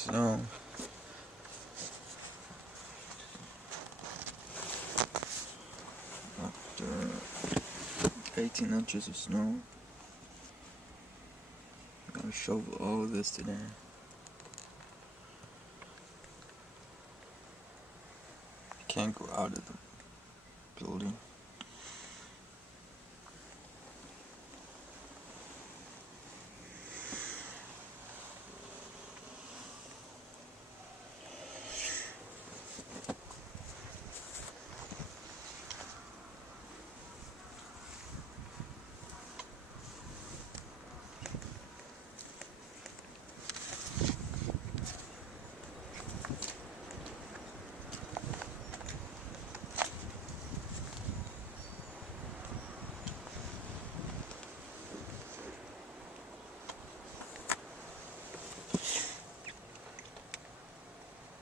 snow. After 18 inches of snow, I'm gonna shovel all of this today. I can't go out of the building.